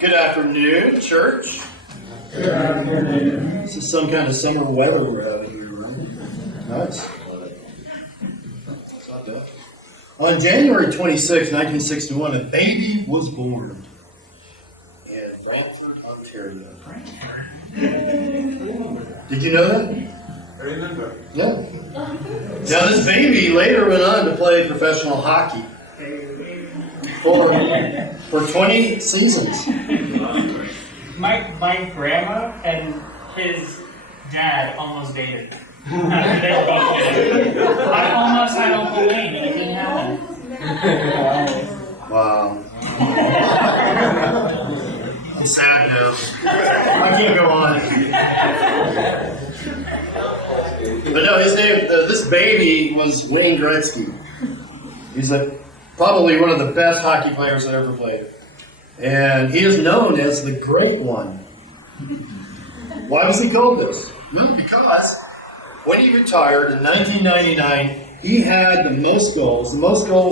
Good afternoon, church. Good afternoon. This is some kind of summer weather we're having here, right? Nice. It's not bad. On January 26, 1961, a baby was born in Brantford, Ontario. Did you know that? I remember. No. Now, this baby later went on to play professional hockey for 20 seasons. My grandma and his dad almost dated. They were both dated. I almost had Uncle Wayne, and it didn't happen. Wow. On sad note, I can't go on. But no, his name, this baby was Wayne Gretzky. He's probably one of the best hockey players that ever played. And he is known as the Great One. Why was he called this? Well, because when he retired in 1999, he had the most goals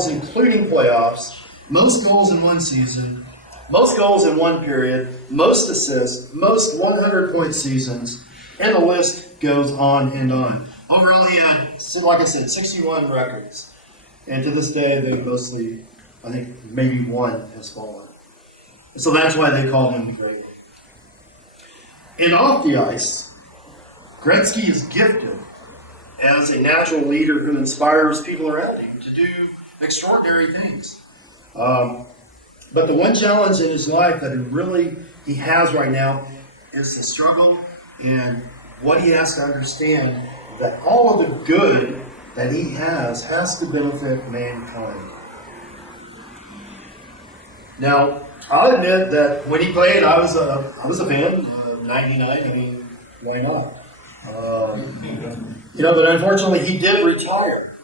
including playoffs, most goals in one season, most goals in one period, most assists, most 100-point seasons, and the list goes on and on. Overall, he had, like I said, 61 records. And to this day, they're mostly, I think, maybe one has fallen. So that's why they call him the Great One. And off the ice, Gretzky is gifted as a natural leader who inspires people around him to do extraordinary things. But the one challenge in his life that he has right now is the struggle and what he has to understand that all of the good that he has to benefit mankind. Now, I'll admit that when he played, I was a fan. 99. I mean, why not? But unfortunately, he did retire.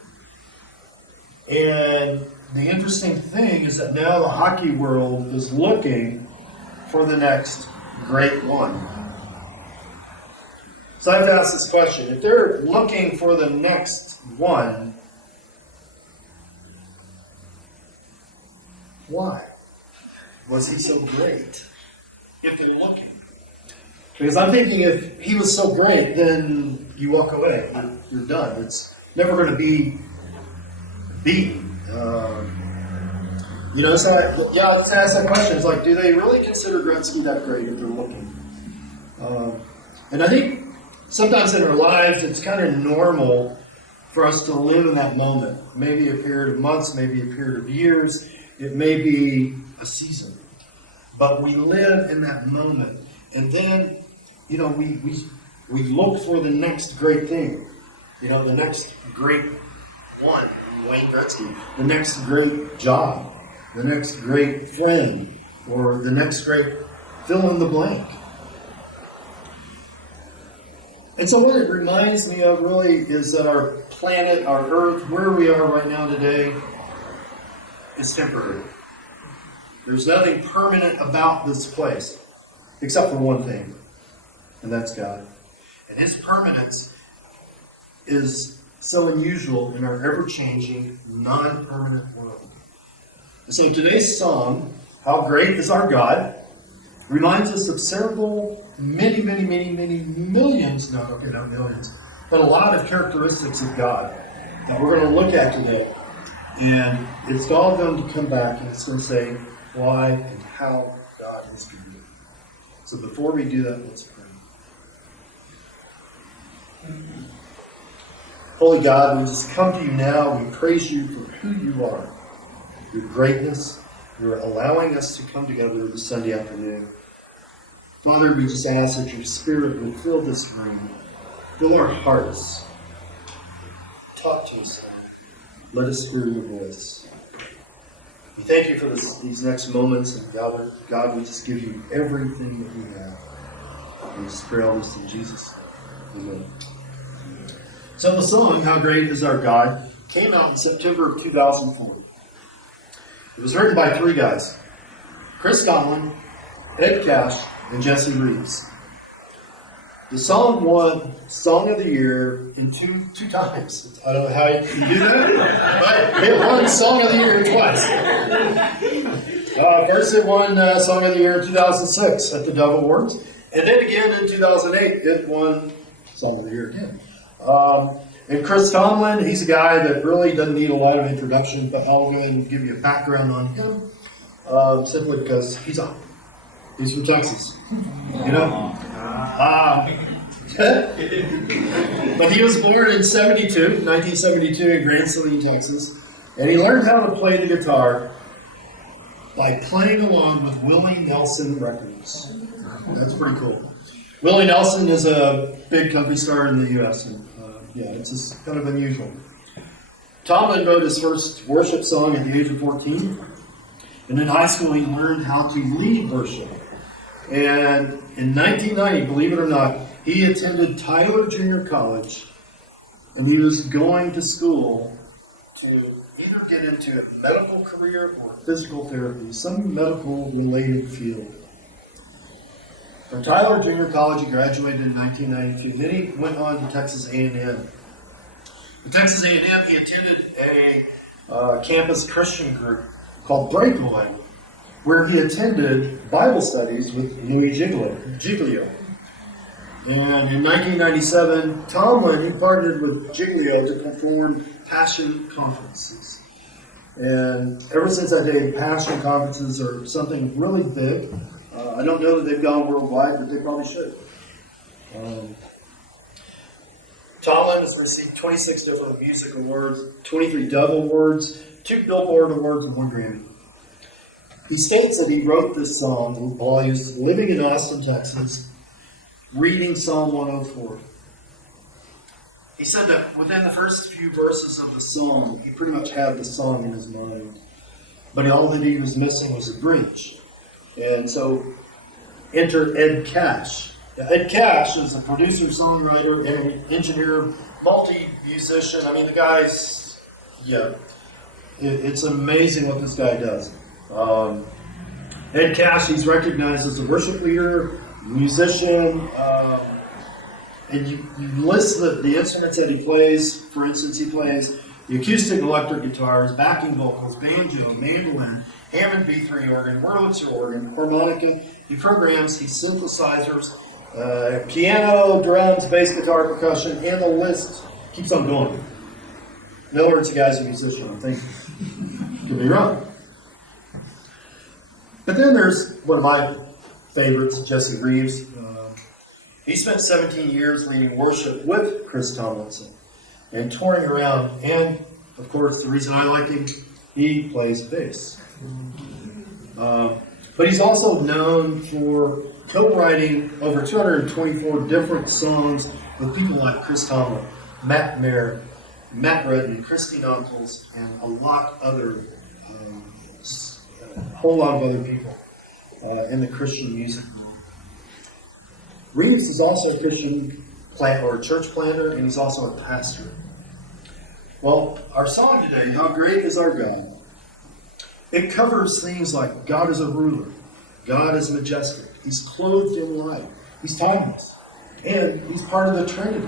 And the interesting thing is that now the hockey world is looking for the next great one. So I have to ask this question: if they're looking for the next one, why? Was he so great? If they're looking. Because I'm thinking if he was so great, then you walk away. You're done. It's never going to be beaten. So let's ask that question. It's like, do they really consider Gretzky that great if they're looking? And I think sometimes in our lives, it's kind of normal for us to live in that moment. Maybe a period of months, maybe a period of years. It may be a season. But we live in that moment. And then, we look for the next great thing. The next great one, Wayne Gretzky. The next great job. The next great friend. Or the next great fill in the blank. And so what it reminds me of really is that our planet, our Earth, where we are right now today, is temporary. There's nothing permanent about this place, except for one thing, and that's God. And His permanence is so unusual in our ever-changing, non-permanent world. And so today's song, How Great Is Our God, reminds us of several, many millions, not millions, but a lot of characteristics of God that we're going to look at today. And it's all going to come back and it's going to say why and how God is good. So before we do that, let's pray. Holy God, we just come to you now. We praise you for who you are, your greatness. You're allowing us to come together this Sunday afternoon. Father, we just ask that your Spirit will fill this room, fill our hearts. Talk to us, Lord. Let us hear your voice. We thank you for these next moments, and God, we just give you everything that we have. We just pray all this in Jesus' name. Amen. So the song, How Great Is Our God, came out in September of 2004. It was written by three guys: Chris Tomlin, Ed Cash, and Jesse Reeves. The song won Song of the Year in two times. I don't know how you do that, but it won Song of the Year twice. First it won Song of the Year in 2006 at the Dove Awards. And then again in 2008, it won Song of the Year again. And Chris Tomlin, he's a guy that really doesn't need a lot of introduction, but I'll go ahead and give you a background on him. Simply because he's from Texas. You know? But he was born in 1972 in Grand Saline, Texas. And he learned how to play the guitar by playing along with Willie Nelson records. That's pretty cool. Willie Nelson is a big country star in the U.S. And it's just kind of unusual. Tomlin wrote his first worship song at the age of 14. And in high school, he learned how to lead worship. And in 1990, believe it or not, he attended Tyler Junior College, and he was going to school to either get into a medical career or physical therapy, some medical-related field. From Tyler Junior College, he graduated in 1992. Then he went on to Texas A&M. At Texas A&M, he attended a campus Christian group called Breakaway, where he attended Bible studies with Louis Giglio. And in 1997, Tomlin, he partnered with Giglio to perform Passion conferences. And ever since that day, Passion conferences are something really big. I don't know that they've gone worldwide, but they probably should. Tomlin has received 26 different music awards, 23 Dove Awards, 2 Billboard Awards, and 1 Grammy. He states that he wrote this song while he was living in Austin, Texas, reading Psalm 104. He said that within the first few verses of the song, he pretty much had the song in his mind. But all that he was missing was a bridge. And so, enter Ed Cash. Now, Ed Cash is a producer, songwriter, and engineer, multi-musician. I mean, the guy's, it's amazing what this guy does. Ed Cash, he's recognized as a worship leader, musician, and you list the instruments that he plays. For instance, he plays the acoustic electric guitars, backing vocals, banjo, mandolin, Hammond B3 organ, Wurlitzer organ, harmonica. He programs, he synthesizers, piano, drums, bass guitar, percussion, and the list keeps on going. In other words, the guy's a musician, I'm thinking. Could be wrong. But then there's one of my favorites, Jesse Reeves. He spent 17 years leading worship with Chris Tomlinson and touring around. And, of course, the reason I like him, he plays bass. But he's also known for co-writing over 224 different songs with people like Chris Tomlin, Matt Mayer, Matt Redden, Christine Uncles, and a whole lot of other people in the Christian music world. Reeves is also a Christian church planter, and he's also a pastor. Well, our song today, How Great Is Our God, it covers things like God is a ruler, God is majestic, He's clothed in light, He's timeless, and He's part of the Trinity.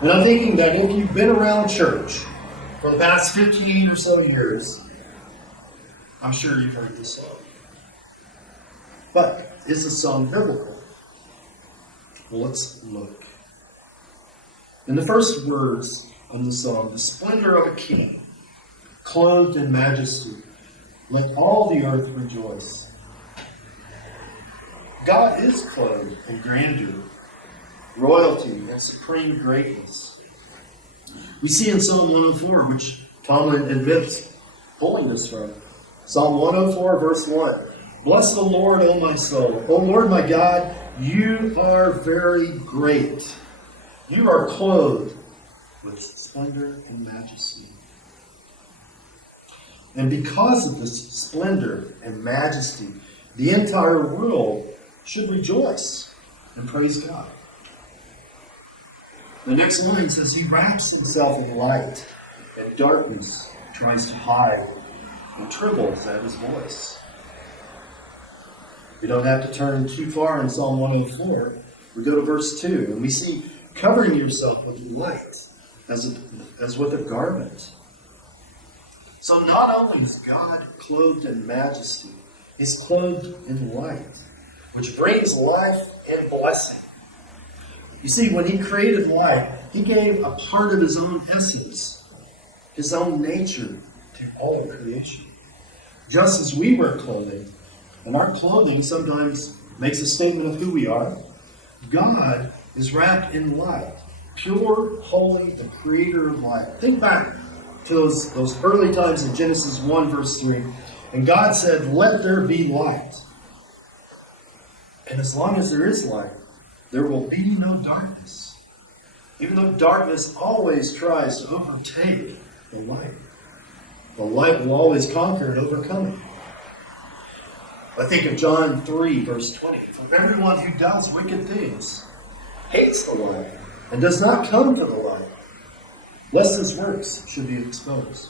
And I'm thinking that if you've been around church for the past 15 or so years, I'm sure you've heard this song. But is the song biblical? Well, let's look. In the first words of the song, the splendor of a king, clothed in majesty, let all the earth rejoice. God is clothed in grandeur, royalty, and supreme greatness. We see in Psalm 104, which Tomlin admits holiness from. Psalm 104, verse 1. Bless the Lord, O my soul. O Lord, my God, you are very great. You are clothed with splendor and majesty. And because of this splendor and majesty, the entire world should rejoice and praise God. The next line says, He wraps Himself in light, and darkness tries to hide, and trembles at His voice. We don't have to turn too far in Psalm 104. We go to verse 2, and we see covering yourself with light as with a garment. So not only is God clothed in majesty, he's clothed in light, which brings life and blessing. You see, when he created light, he gave a part of his own essence, his own nature, to all of creation. Just as we wear clothing, and our clothing sometimes makes a statement of who we are, God is wrapped in light, pure, holy, the creator of light. Think back to those early times in Genesis 1, verse 3. And God said, "Let there be light." And as long as there is light, there will be no darkness. Even though darkness always tries to overtake the light will always conquer and overcome it. I think of John 3, verse 20. For everyone who does wicked things hates the light and does not come to the light, lest his works should be exposed.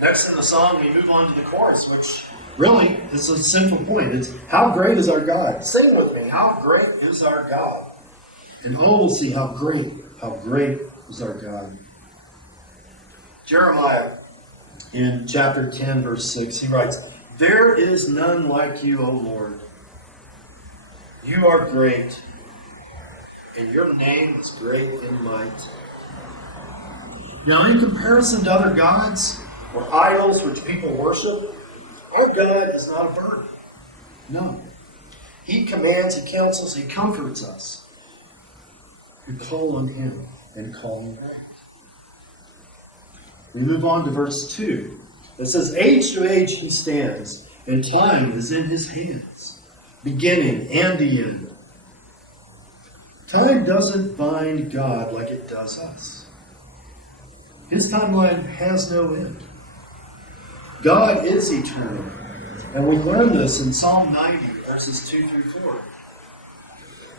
Next in the song, we move on to the chorus, which really is a simple point. It's, how great is our God? Sing with me, how great is our God? And oh, we'll see how great is our God. Jeremiah, in chapter 10, verse 6, he writes, "There is none like you, O Lord. You are great, and your name is great in might." Now, in comparison to other gods or idols which people worship, our God is not a bird. No. He commands, he counsels, he comforts us. We call on him and call him back. We move on to verse 2. It says, "Age to age he stands, and time is in his hands, beginning and the end." Time doesn't bind God like it does us. His timeline has no end. God is eternal, and we learn this in Psalm 90, verses 2 through 4.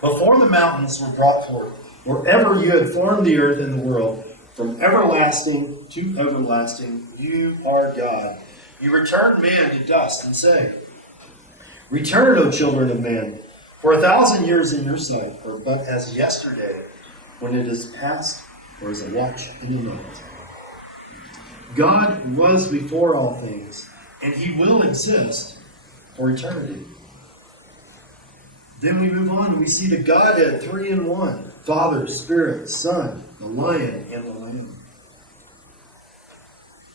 "Before the mountains were brought forth, wherever you had formed the earth and the world, from everlasting to everlasting, you are God. You return man to dust and say, 'Return, O children of man, for 1,000 years in your sight are but as yesterday, when it is past, or as a watch in the night.'" God was before all things, and he will exist for eternity. Then we move on and we see the Godhead, 3 in 1. Father, Spirit, Son, the Lion, and the Lamb.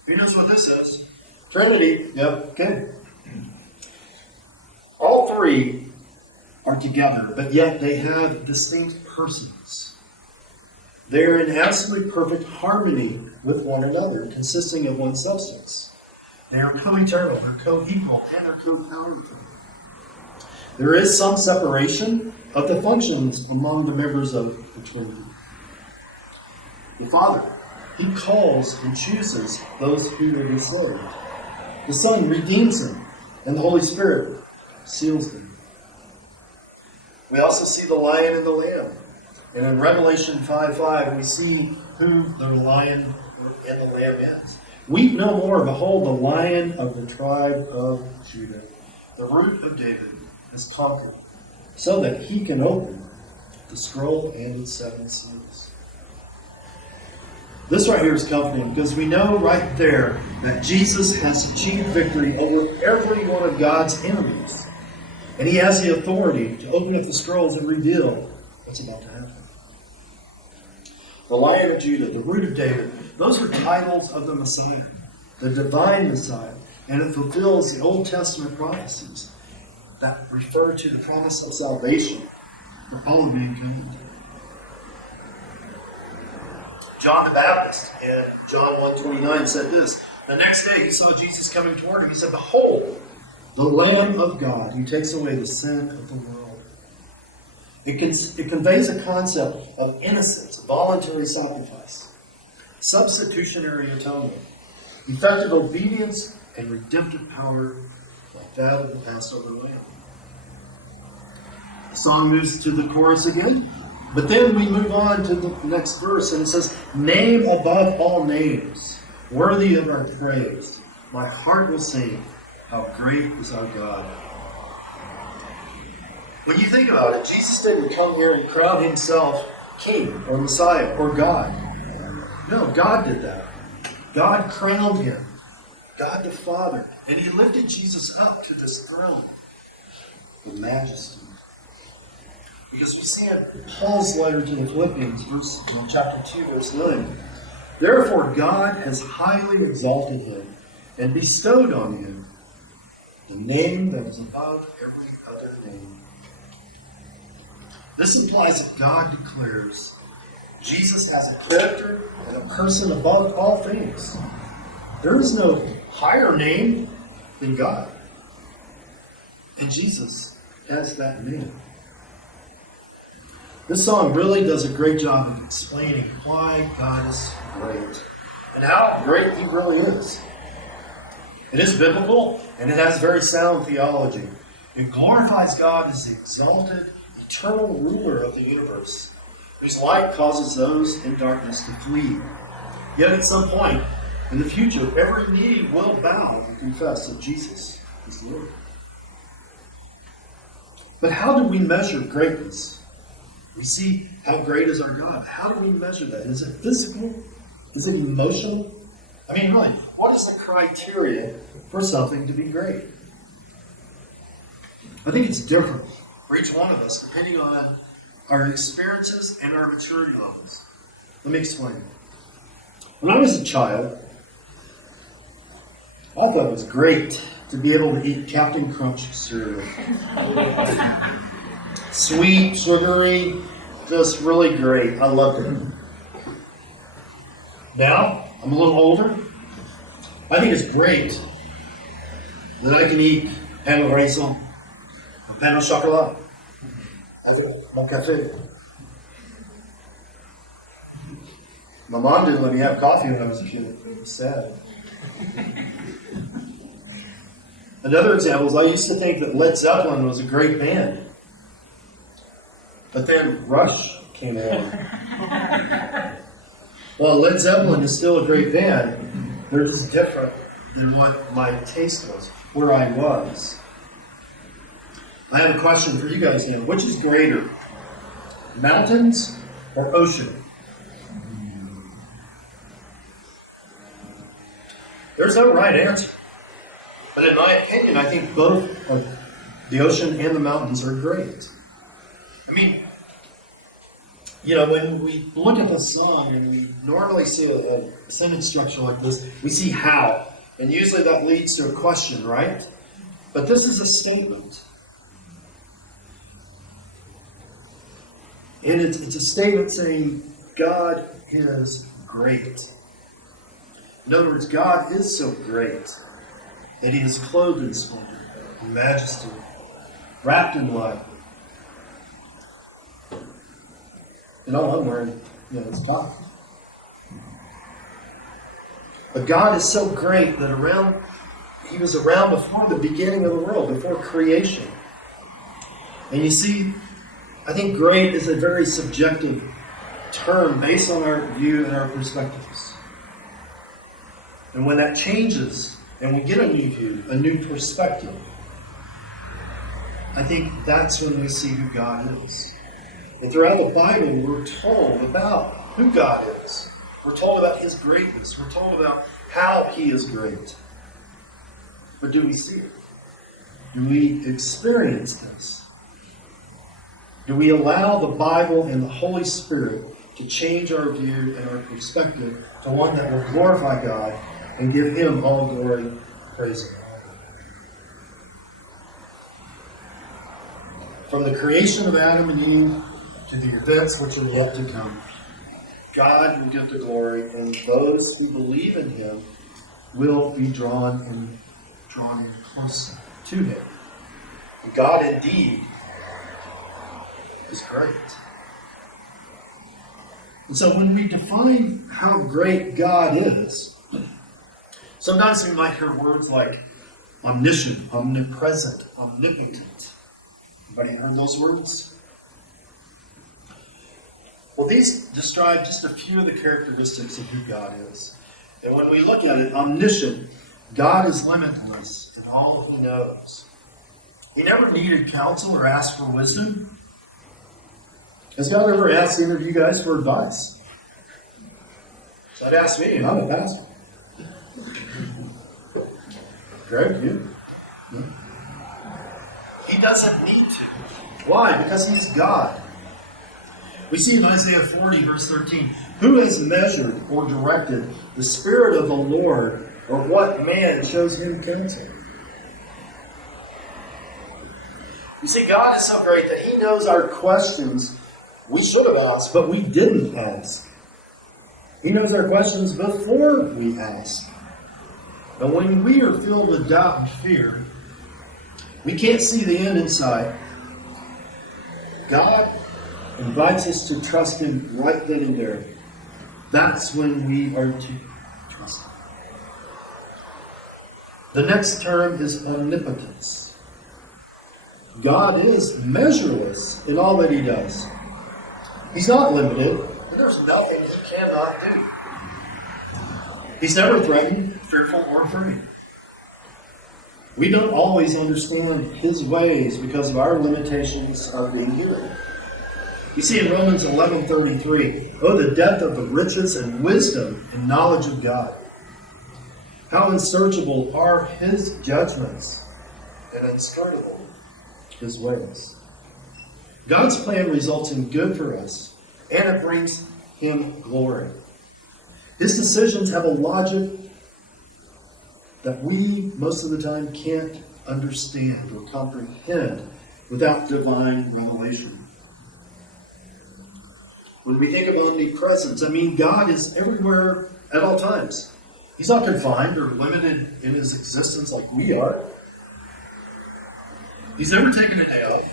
Who knows what this is? Trinity. Yep, okay. All three are together, but yet they have distinct persons. They are in absolute perfect harmony with one another, consisting of one substance. They are co-eternal, they're co-equal, and they're co-powerful. There is some separation of the functions among the members of the Trinity. The Father, he calls and chooses those who will be saved. The Son redeems them, and the Holy Spirit seals them. We also see the Lion and the Lamb. And in Revelation 5:5, we see who the Lion and the Lamb is. "Weep no more, behold, the Lion of the tribe of Judah, the Root of David, is conquered, so that he can open the scroll and its 7 seals." This right here is comforting because we know right there that Jesus has achieved victory over every one of God's enemies. And he has the authority to open up the scrolls and reveal what's about to happen. The Lion of Judah, the Root of David, those are titles of the Messiah, the divine Messiah, and it fulfills the Old Testament prophecies that refer to the promise of salvation for all of mankind. John the Baptist in John 1:29 said this, "The next day he saw Jesus coming toward him. He said, 'Behold, the Lamb of God who takes away the sin of the world.'" It conveys a concept of innocence, voluntary sacrifice, substitutionary atonement, effective obedience, and redemptive power like that of the Passover lamb. The song moves to the chorus again, but then we move on to the next verse, and it says, "Name above all names, worthy of our praise. My heart will sing, how great is our God." When you think about it, Jesus didn't come here and crown himself king or Messiah or God. No, God did that. God crowned him, God the Father, and he lifted Jesus up to this throne of majesty. Because we see in Paul's letter to the Philippians, chapter 2, verse 9, therefore God has highly exalted him and bestowed on him the name that is above every other name. This implies that God declares Jesus has a character and a person above all things. There is no higher name than God. And Jesus has that name. This song really does a great job of explaining why God is great and how great he really is. It is biblical and it has very sound theology. It glorifies God as the exalted, eternal ruler of the universe, whose light causes those in darkness to flee. Yet at some point in the future, every knee will bow and confess that Jesus is Lord. But how do we measure greatness? We see how great is our God. How do we measure that? Is it physical? Is it emotional? I mean, really, what is the criteria for something to be great? I think it's different for each one of us, depending on our experiences and our maturity levels. Let me explain. When I was a child, I thought it was great to be able to eat Captain Crunch cereal. Sweet, sugary, just really great. I loved it. Now, I'm a little older. I think it's great that I can eat pain au raisin, pain au chocolat, avec mon café. My mom didn't let me have coffee when I was a kid. It was sad. Another example is I used to think that Led Zeppelin was a great band. But then Rush came along. Well, Led Zeppelin is still a great band. They're just different than what my taste was, where I was. I have a question for you guys now. Which is greater, mountains or ocean? There's no right answer. But in my opinion, I think both the ocean and the mountains are great. I mean, you know, when we look at the song and we normally see a sentence structure like this, we see how. And usually that leads to a question, right? But this is a statement. And it's a statement saying God is great. In other words, God is so great that he is clothed in splendor, in majesty, wrapped in light. And all I'm wearing, is top. But God is so great that he was around before the beginning of the world, before creation. And you see, I think great is a very subjective term based on our view and our perspectives. And when that changes, and we get a new view, a new perspective, I think that's when we see who God is. And throughout the Bible, we're told about who God is. We're told about his greatness. We're told about how he is great. But do we see it? Do we experience this? Do we allow the Bible and the Holy Spirit to change our view and our perspective to one that will glorify God and give him all glory, praise, and honor? From the creation of Adam and Eve to the events which are yet to come, God will get the glory, and those who believe in him will be drawn in closer to him. And God indeed is great. And so when we define how great God is, sometimes we might hear words like omniscient, omnipresent, omnipotent. Anybody heard those words? Well, these describe just a few of the characteristics of who God is. And when we look at it, omniscient, God is limitless in all he knows. He never needed counsel or asked for wisdom. Has God ever asked either of you guys for advice? So I'd ask me, and I'm a pastor. Greg, you? No? He doesn't need to. Why? Because he's God. We see in Isaiah 40, verse 13, who has measured or directed the Spirit of the Lord, or what man shows him counsel? You see, God is so great that he knows our questions we should have asked, but we didn't ask. He knows our questions before we ask. But when we are filled with doubt and fear, we can't see the end in sight. God invites us to trust him right then and there. That's when we are to trust him. The next term is omnipotence. God is measureless in all that he does. He's not limited, and there's nothing he cannot do. He's never threatened, fearful, or afraid. We don't always understand his ways because of our limitations of being human. You see in Romans 11:33, oh, the depth of the riches and wisdom and knowledge of God. How unsearchable are his judgments and unscrutable his ways. God's plan results in good for us, and it brings him glory. His decisions have a logic that we, most of the time, can't understand or comprehend without divine revelation. When we think of omnipresence, I mean God is everywhere at all times. He's not confined or limited in his existence like we are. He's never taken a day off.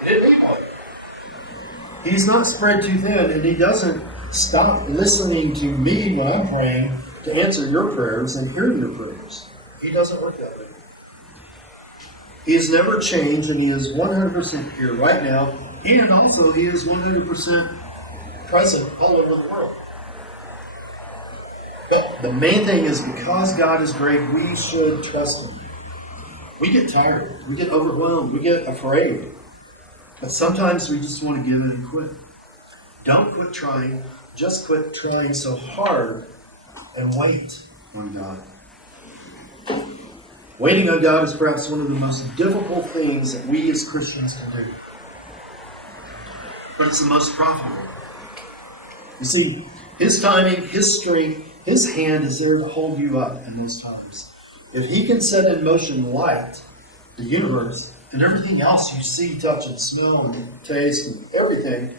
He didn't need one. He's not spread too thin, and he doesn't stop listening to me when I'm praying to answer your prayers and hear your prayers. He doesn't work that way. He has never changed, and he is 100% here right now, and also he is 100% present all over the world. But the main thing is, because God is great, we should trust him. We get tired, we get overwhelmed, we get afraid. But sometimes we just want to give in and quit. Don't quit trying, just quit trying so hard and wait on God. Waiting on God is perhaps one of the most difficult things that we as Christians can do. But it's the most profitable. You see, his timing, his strength, his hand is there to hold you up in those times. If he can set in motion light, the universe, and everything else you see, touch, and smell, and taste, and everything,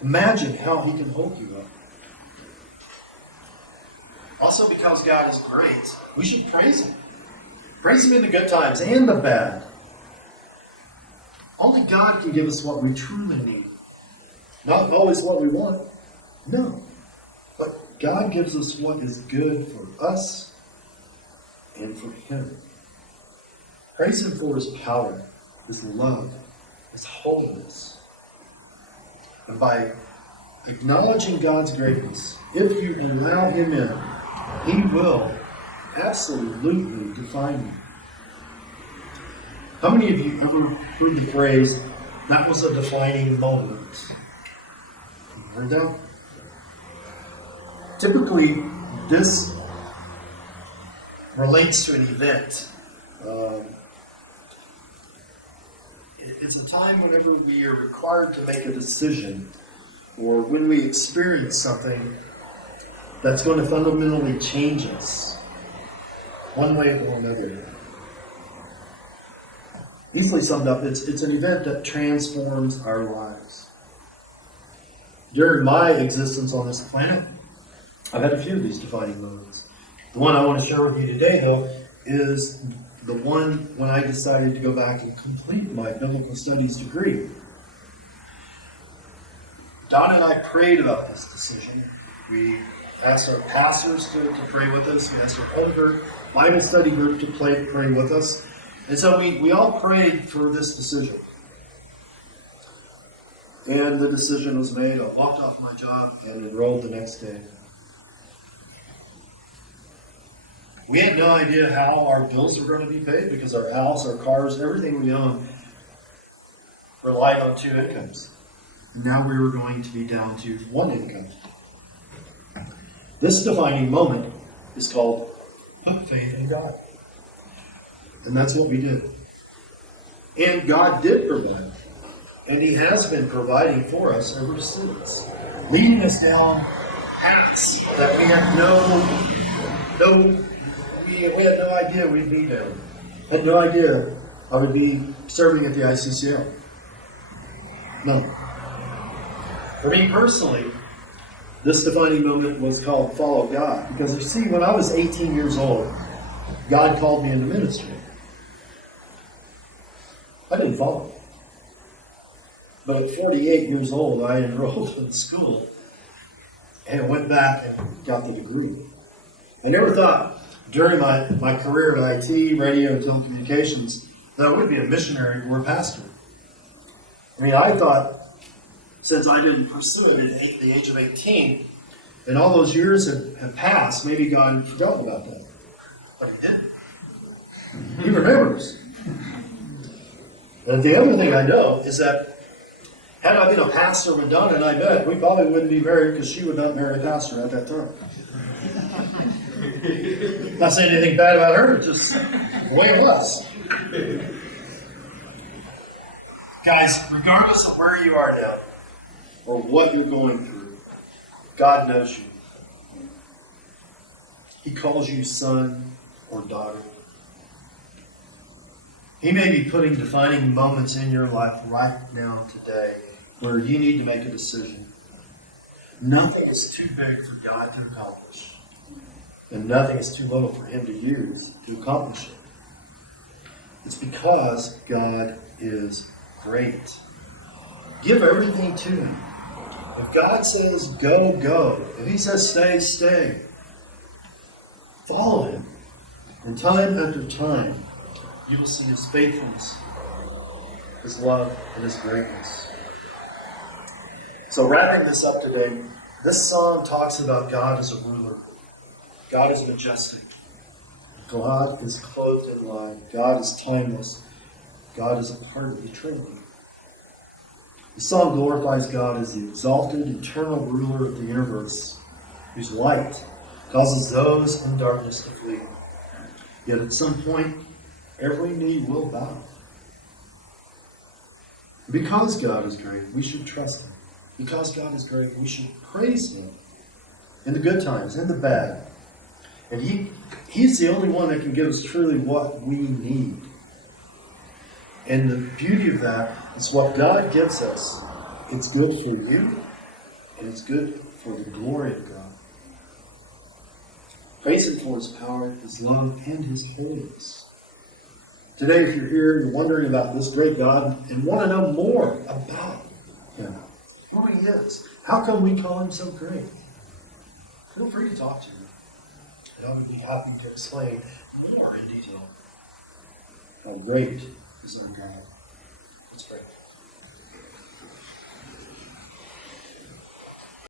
imagine how he can hold you up. Also, because God is great, we should praise him. Praise him in the good times and the bad. Only God can give us what we truly need. Not always what we want. No. But God gives us what is good for us and for him. Praise him for his power, his love, his holiness. And by acknowledging God's greatness, if you allow him in, he will absolutely define you. How many of you ever heard the phrase, that was a defining moment? You heard that? Typically, this relates to an event. It's a time whenever we are required to make a decision, or when we experience something that's going to fundamentally change us, one way or another. Easily summed up, it's an event that transforms our lives. During my existence on this planet, I've had a few of these defining moments. The one I want to share with you today, though, is the one when I decided to go back and complete my biblical studies degree. Don and I prayed about this decision. We asked our pastors to pray with us. We asked our elder Bible study group to pray with us. And so we all prayed for this decision. And the decision was made. I walked off my job and enrolled the next day. We had no idea how our bills were going to be paid because our house, our cars, everything we owned relied on two incomes. And now we were going to be down to one income. This defining moment is called put faith in God. And that's what we did. And God did provide. And He has been providing for us ever since. Leading us down paths that we had we had no idea we'd be there. Had no idea I would be serving at the ICCL. No. For me personally, this defining moment was called Follow God. Because you see, when I was 18 years old, God called me into ministry. I didn't follow. But at 48 years old, I enrolled in school and went back and got the degree. I never thought during my career at IT, radio, and telecommunications that I would be a missionary or a pastor. I mean, I thought since I didn't pursue it at the age of 18, and all those years had passed, maybe God had forgotten about that. But He didn't. He remembers. And the other thing I know is that had I been a pastor with Donna and I met, we probably wouldn't be married because she would not marry a pastor at that time. Not saying anything bad about her, just the way it was. Guys, regardless of where you are now, or what you're going through, God knows you. He calls you son or daughter. He may be putting defining moments in your life right now today where you need to make a decision. Nothing is too big for God to accomplish. And nothing is too little for Him to use to accomplish it. It's because God is great. Give everything to Him. If God says go, go. If He says stay, stay. Follow Him. And time after time, you will see His faithfulness, His love, and His greatness. So wrapping this up today, this song talks about God as a ruler. God is majestic. God is clothed in light. God is timeless. God is a part of the Trinity. The song glorifies God as the exalted, eternal ruler of the universe, whose light causes those in darkness to flee. Yet at some point, every knee will bow. Because God is great, we should trust Him. Because God is great, we should praise Him in the good times, in the bad. And He's the only one that can give us truly what we need. And the beauty of that is what God gives us. It's good for you, and it's good for the glory of God. Praise Him for His power, His love, and His holiness. Today, if you're here, you're wondering about this great God and want to know more about Him, who He is, how come we call Him so great? Feel free to talk to me. And I would be happy to explain more in detail how great